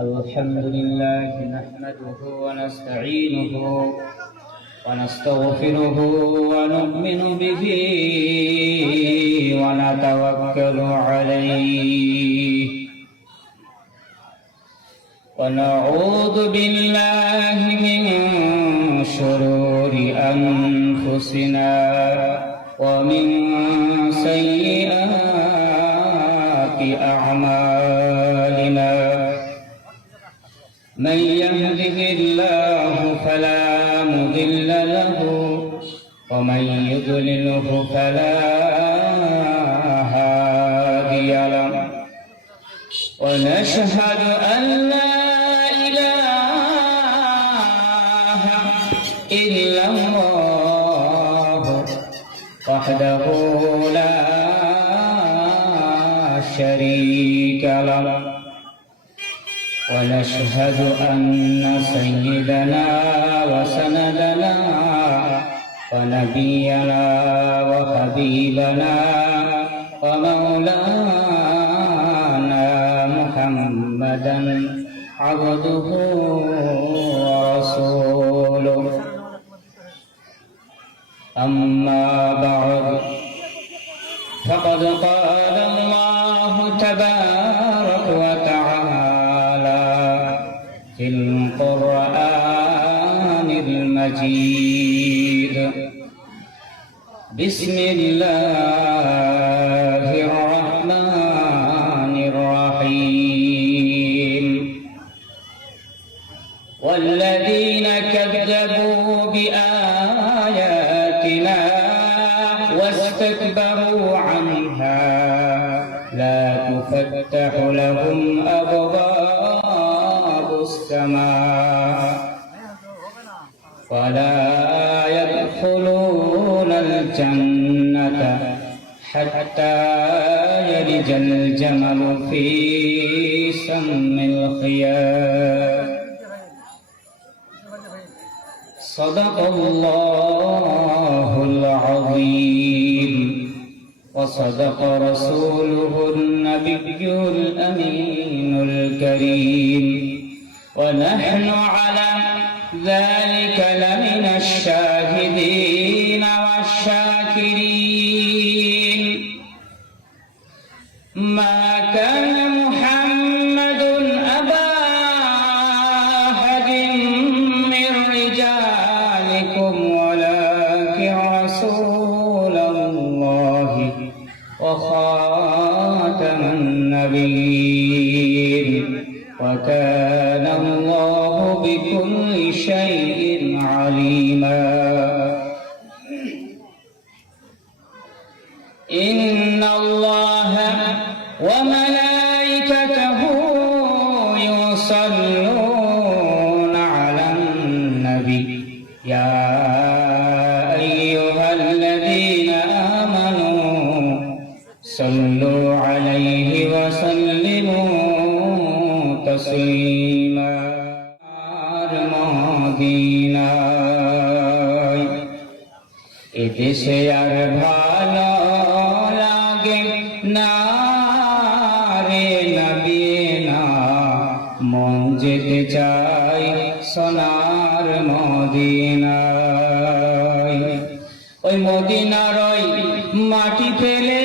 الحمد لله نحمده ونستعينه ونستغفره ونؤمن به ونتوكل عليه ونعوذ بالله من شرور أنفسنا ومن سيئات أعمالنا من يهده الله فلا مضل له ومن يضلله فلا هادي له ونشهد أن لا إله إلا الله وحده لا شريك له ونشهد أن سيدنا وسندنا ونبينا وحبيبنا ومولانا محمدا عبده ورسوله أما بعد فقد قال الله تبارك وتعالى في القرآن المجيد بسم الله الرحمن الرحيم والذين كذبوا بآياتنا واستكبروا عنها لا تفتح لهم أبواب السماء فلا يدخلون الجنة حتى يلج الجمل في سم الخياط صدق الله العظيم وصدق رسوله النبي الأمين الكريم ونحن على ذلك لمن الشاهدين والشاكرين ما كان محمد أبا أحد من رجالكم ولكن رسول الله وخاتم النبيين وكان الله بكل شيء عليما إن الله وملائكته يصلون على النبي يا أيها الذين آمنوا صلوا عليه وسلموا تسليما মদিনায় এদেশে আর ভালো লাগে না রে নবী না মন যেতে চাই সোনার মদিনায় ওই মদিনার ওই মাটি ফেলে